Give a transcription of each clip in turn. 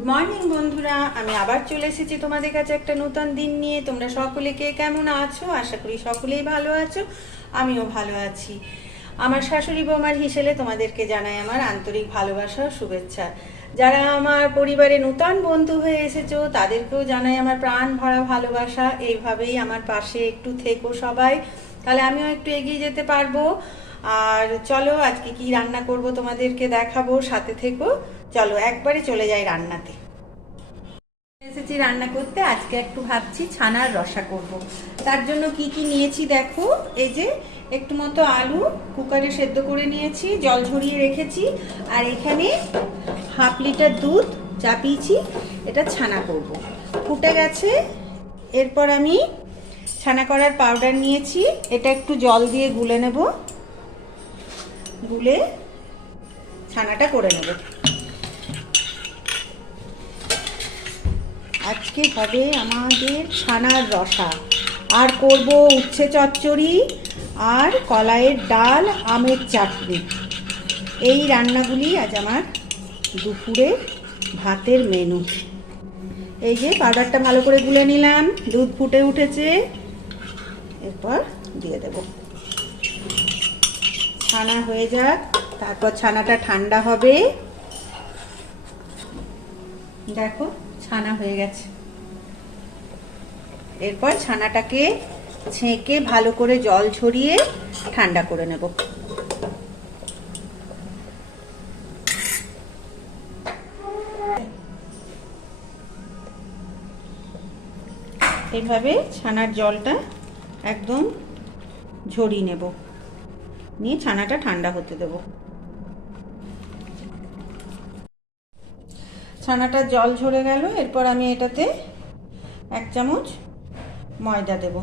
Good morning বন্ধুরা, আমি আবার চলে এসেছি তোমাদের কাছে একটা নতুন দিন নিয়ে। তোমরা সকলে কে কেমন আছো? আশা করি সকলেই ভালো আছো, আমিও ভালো আছি। আমার শাশুড়ি বৌমার হিসেবে তোমাদেরকে জানাই আমার আন্তরিক ভালোবাসা ও শুভেচ্ছা। যারা আমার পরিবারে নতুন বন্ধু হয়ে এসেছো তাদেরকেও জানাই আমার প্রাণ ভরা ভালোবাসা। এইভাবেই আমার পাশে একটু থেকো সবাই, তাহলে আমিও একটু এগিয়ে যেতে পারবো। আর চলো আজকে কি রান্না করব তোমাদেরকে দেখাবো, সাথে থেকো। চলো একবারে চলে যাই রান্নাতে। এসেছি রান্না করতে। আজকে একটু ভাবছি ছানার রসা করব। তার জন্য কি কি নিয়েছি দেখো। এই যে একটু মতো আলু কুকারে সেদ্ধ করে নিয়েছি, জল ঝরিয়ে রেখেছি। আর এখানে হাফ লিটার দুধ চাপিয়েছি, এটা ছানা করব। ফুটে গেছে। এরপর আমি ছানা করার পাউডার নিয়েছি, এটা একটু জল দিয়ে গুলে নেব, গুলে ছানাটা করে নেব। আজকে হবে আমাদের ছানার রসা, আর করব উচ্ছে চচ্চড়ি আর কলাইয়ের ডাল, আমের চাটনি। এই রান্নাগুলি আজ আমার দুপুরের ভাতের মেনু। এই যে পাউডারটা ভালো করে গুলে নিলাম, দুধ ফুটে উঠেছে, এরপর দিয়ে দেব। ছানা হয়ে যাক, তারপর ছানাটা ঠান্ডা হবে। দেখো ছানা হয়ে গেছে। এরপর ছানাটাকে ছেঁকে ভালো করে জল ছড়িয়ে ঠান্ডা করে নেব। এভাবে ছানার জলটা একদম ঝরিয়ে নেব, নিয়ে ছানাটা ঠান্ডা হতে দেব। ছানাটার জল ঝরে গেল। এরপর আমি এটাতে 1 চামচ ময়দা দেব,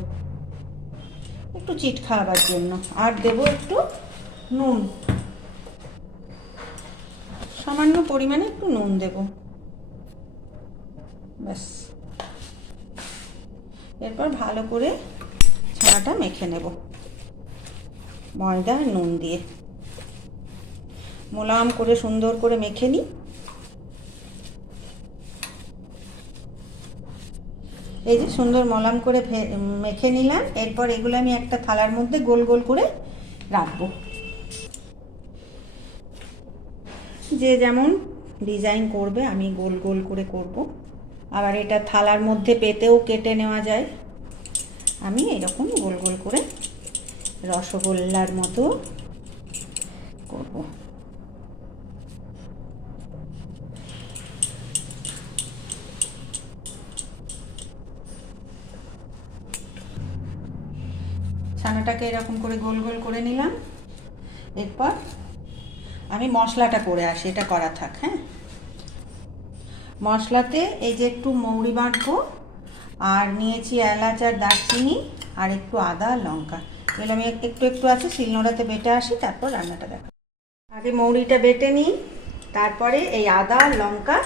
একটু চিট খাওয়াবার জন্য। আর দেব একটু নুন, সামান্য পরিমাণে একটু নুন দেব, ব্যাস। এরপর ভালো করে ছানাটা মেখে নেব ময়দা আর নুন দিয়ে। মোলায়েম করে সুন্দর করে মেখে নিই। এই যে সুন্দর মোলায়েম করে মেখে নিলাম। এরপর এগুলো আমি একটা থালার মধ্যে গোল গোল করে রাখবো। যে যেমন ডিজাইন করবে, আমি গোল গোল করে করব। আবার এটা থালার মধ্যে পেতেও কেটে নেওয়া যায়। আমি এরকম গোল গোল করে রসগোল্লার মতো করব। ছানাটাকে এরকম করে গোল গোল করে নিলাম। এরপর আমি মশলাটা করে আসি, এটা করা থাক। হ্যাঁ, মশলাতে এই যে একটু মৌরি বাটবো, আর নিয়েছি এলাচ আর দারচিনি, আর একটু আদা লঙ্কা। এগুলো আমি একটু একটু আছে শিলনোড়াতে বেটে আসি, তারপর রান্নাটা দেখো। আগে মৌরিটা বেটে নিই, তারপরে এই আদা লঙ্কা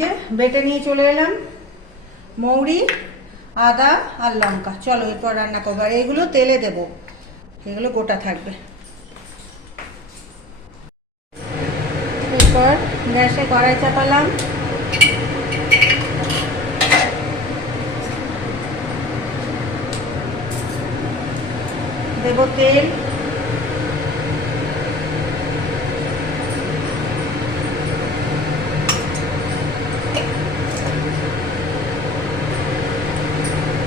যে বেটে নিয়ে চলে এলাম। মৌরি, আদা আর লঙ্কা। চলো এরপর রান্না করবো। আর এগুলো তেলে দেব, এগুলো গোটা থাকবে। এরপর গ্যাসে কড়াই চাপালাম, দেব তেল।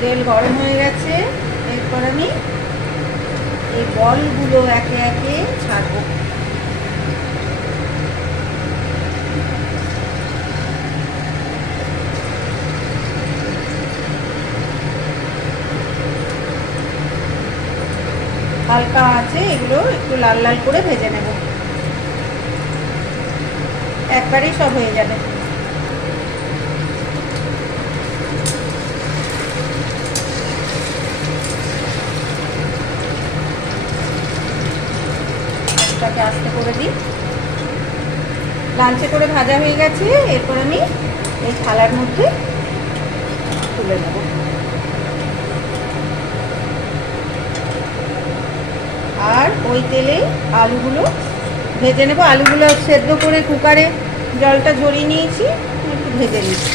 তেল গরম হয়ে গেছে। এরপর আমি এই বলগুলো একে একে ছাড়বো। হালকা আছে, এগুলো একটু লাল লাল করে ভেজে নেব, একবারেই সব হয়ে যাবে। এটাকে আস্তে করে দিই। লালচে করে ভাজা হয়ে গেছে। এরপর আমি এই থালার মধ্যে তুলে নেব। আর ওই তেলেই আলুগুলো ভেজে নেব। আলুগুলো সেদ্ধ করে কুকারে জলটা ঝরিয়ে নিয়েছি, একটু ভেজে নিচ্ছি।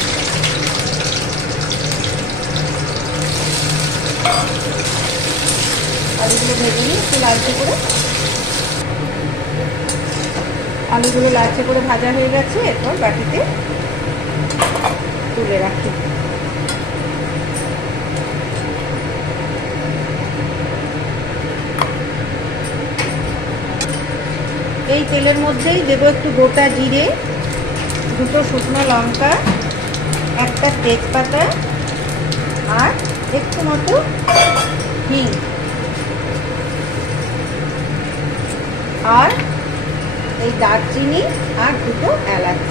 আলুগুলো ভেজে নিই একটু লালচে করে। আলুগুলো লালচে করে ভাজা হয়ে গেছে, এরপর বাটিতে তুলে রাখি। এই তেলের মধ্যেই দেবো একটু গোটা জিরে, দুটো শুকনো লঙ্কা, একটা তেজপাতা আর একটু মতো হিং আর এই দারচিনি আর দুটো এলাচ।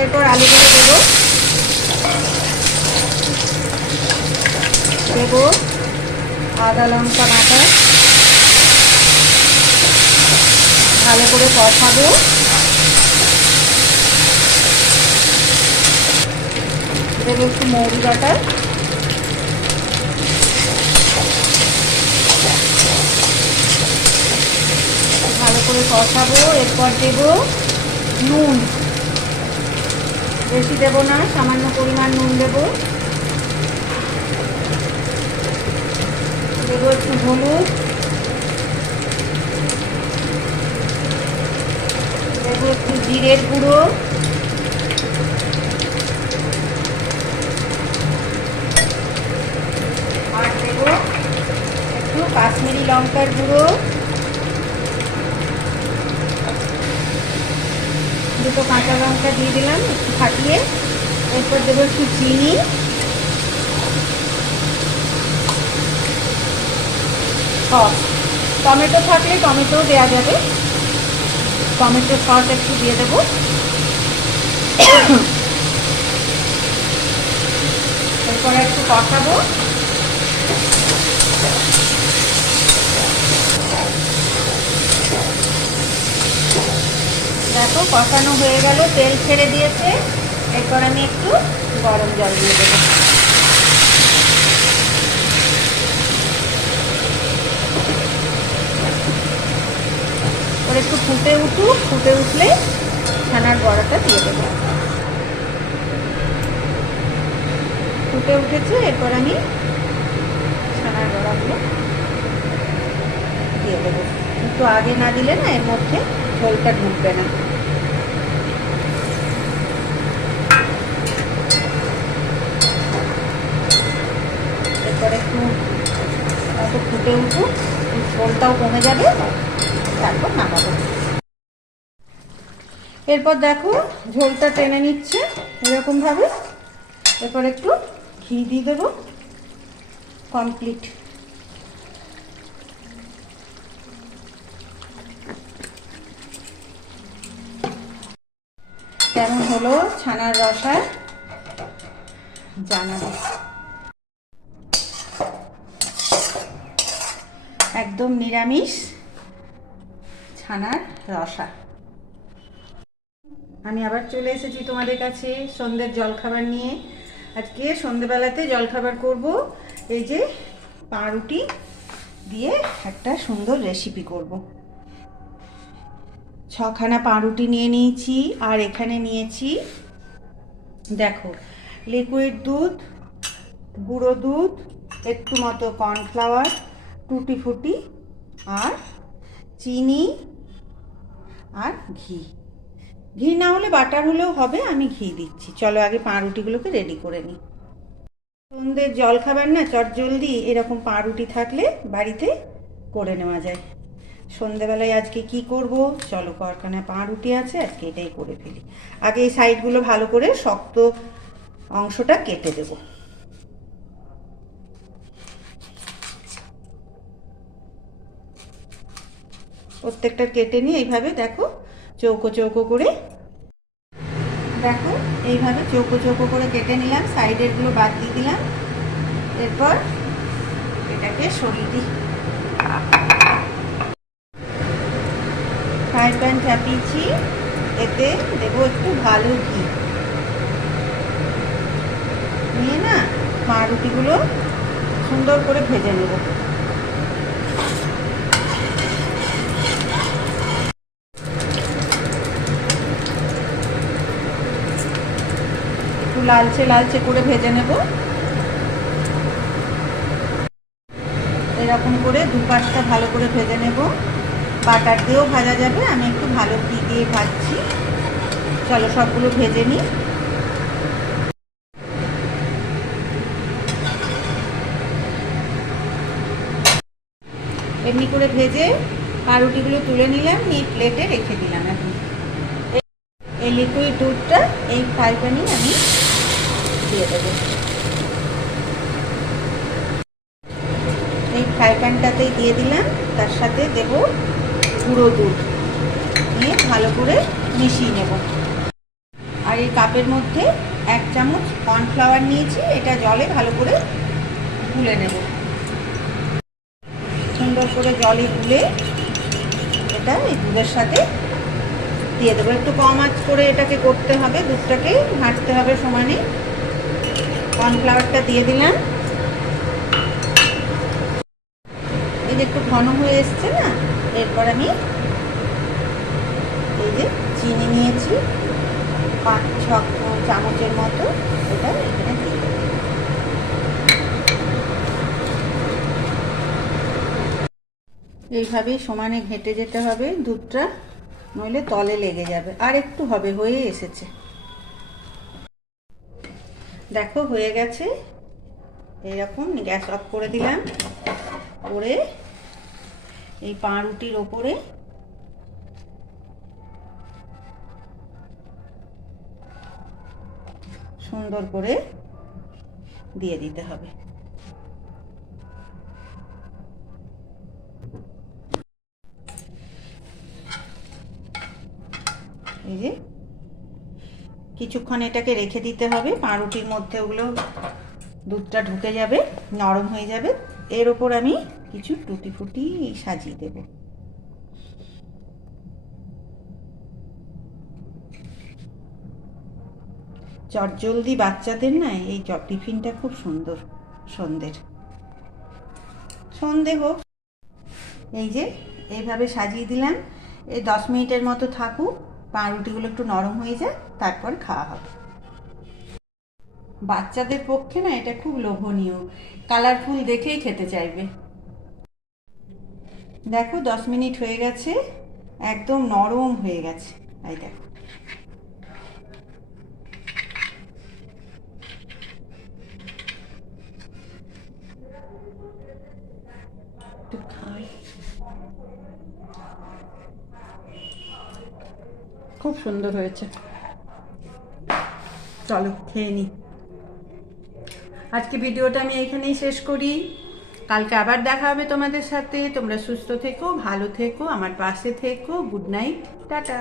এরপর আলুগুলো দেবো আদা লঙ্কা বাটা, ভালো করে কষাবো। দেবো একটু মৌরি বাটা, ভালো করে কষাবো। এরপর দেবো নুন, বেশি দেবো না, সামান্য পরিমাণ নুন দেবো। দেবো একটু হলুদ, দেবো একটু জিরের গুঁড়ো, আর দেবো একটু কাশ্মীরি লঙ্কার গুঁড়ো, দুটো কাঁচা লঙ্কা দিয়ে দিলাম একটু ফাটিয়ে। এরপর দেবো একটু চিনি, সস, টমেটো থাকলে টমেটোও দেওয়া যাবে, টমেটো সস একটু দিয়ে দেবো। এরপর একটু কষাবো। দেখো কষানো হয়ে গেল, তেল ছেড়ে দিয়েছে। এরপর আমি একটু গরম জল দিয়ে দেবো। ওর একটু ফুটে উঠুক, ফুটে উঠলে ছানার বড়াটা দিয়ে দেবো। ফুটে উঠেছে, এরপর আমি ছানার বড়াগুলো দিয়ে দেবো। একটু আগে না দিলে না এর মধ্যে ঝোলটা ঢুকবে না। এরপর একটু ফুটে উঠুক, ঝোলটাও কমে যাবে, তারপর নামাবো। এরপর দেখো ঝোলটা টেনে নিচ্ছে এরকম ভাবে। এরপর একটু ঘি দিয়ে দেবো। কমপ্লিট। কেমন হলো ছানার রসা জানাবো। একদম নিরামিষ ছানার রসা। আমি আবার চলে এসেছি তোমাদের কাছে সন্ধ্যের জলখাবার নিয়ে। আজকে সন্ধ্যেবেলাতে জলখাবার করব এই যে পাউরুটি দিয়ে একটা সুন্দর রেসিপি করব। 6খানা পাউরুটি নিয়ে নিয়েছি, আর এখানে নিয়েছি দেখো লিকুইড দুধ, গুঁড়ো দুধ, একটু মতো কর্নফ্লাওয়ার, টুটি ফুটি আর চিনি আর ঘি। ঘি না হলে বাটার হলেও হবে, আমি ঘি দিচ্ছি। চলো আগে পাউরুটিগুলোকে রেডি করে নিই। সন্ধ্যের জলখাবার না চটজলদি এরকম পাউরুটি থাকলে বাড়িতে করে নেওয়া যায়। সন্ধ্যেবেলায় আজকে কি করব, চলো কড়খানা পাউরুটি আছে, আজকে এটাই করে ফেলি। আগে এই সাইডগুলো ভালো করে শক্ত অংশটা কেটে দেব। প্রত্যেকটা কেটে নিয়ে এইভাবে দেখো চৌকো চৌকো করে, দেখো এইভাবে চৌকো চৌকো করে কেটে নিলাম। সাইডের গুলো বাদ দিয়ে দিলাম। এরপর এটাকে সরিয়ে দিই। ফ্রাই প্যান চাপিয়েছি, এতে দেবো একটু ভালো ঘি নিয়ে না পাউরুটিগুলো সুন্দর করে ভেজে নেব। একটু লালচে লালচে করে ভেজে নেব। এরকম করে দুপাশটা ভালো করে ভেজে নেব। বাটার দিয়েও ভাজা যাবে, আমি একটু ভালো ঘি দিয়ে ভাজছি। চলো সবগুলো ভেজে নিই। এমনি করে ভেজে পাউরুটিগুলো তুলে নিলাম, নিয়ে প্লেটে রেখে দিলাম। এখন এই লিকুইড দুধটা এই ফ্রাই প্যানে আমি দিয়ে দেবো। এই ফ্রাই প্যানটাতেই দিয়ে দিলাম, তার সাথে দেব গুঁড়ো দুধ, নিয়ে ভালো করে মিশিয়ে নেব। আর এই কাপের মধ্যে 1 চামচ কর্নফ্লাওয়ার নিয়েছি, এটা জলে ভালো করে গুলে নেব। সুন্দর করে জলে গুলে এটা এই দুধের সাথে দিয়ে দেবো। একটু কম আঁচ করে এটাকে করতে হবে, দুধটাকে ঘাঁটতে হবে সমানে। কর্নফ্লাওয়ারটা দিয়ে দিলাম। এই যে একটু ঘন হয়ে এসছে না, এরপর আমি এই যে চিনি নিয়েছি 5-6 চামচের মতো, এটা এখানে দিয়ে দেবো। এইভাবেই সমানে ঘেঁটে যেতে হবে দুধটা, নইলে তলে লেগে যাবে। আর একটু হবে, হয়ে এসেছে, দেখো হয়ে গেছে। এরকম গ্যাস অফ করে দিলাম, করে এই পাউরুটির ওপরে সুন্দর করে দিয়ে দিতে হবে। এই যে কিছুক্ষণ এটাকে রেখে দিতে হবে, পাউরুটির মধ্যে ওগুলো দুধটা ঢুকে যাবে, নরম হয়ে যাবে। এর ওপর আমি কিছু টুটি ফুটি সাজিয়ে দেব। চটজলদি বাচ্চাদের না এই টিফিনটা খুব সুন্দর, সন্ধে হোক। এই যে এইভাবে সাজিয়ে দিলাম। এই 10 মিনিটের মতো থাকুক, পাউরুটিগুলো একটু নরম হয়ে যায়, তারপর খাওয়া হবে। বাচ্চাদের পক্ষে না এটা খুব লোভনীয়, কালারফুল দেখেই খেতে চাইবে। দেখো 10 মিনিট হয়ে গেছে, একদম নরম হয়ে গেছে। এই দেখো খুব সুন্দর হয়েছে। চলো খেয়ে নিই। আজকে ভিডিওটা আমি এখানেই শেষ করি। কালকে আবার দেখা হবে তোমাদের সাথে। তোমরা সুস্থ থেকো, ভালো থেকো, আমার পাশে থেকো। Good night, tata.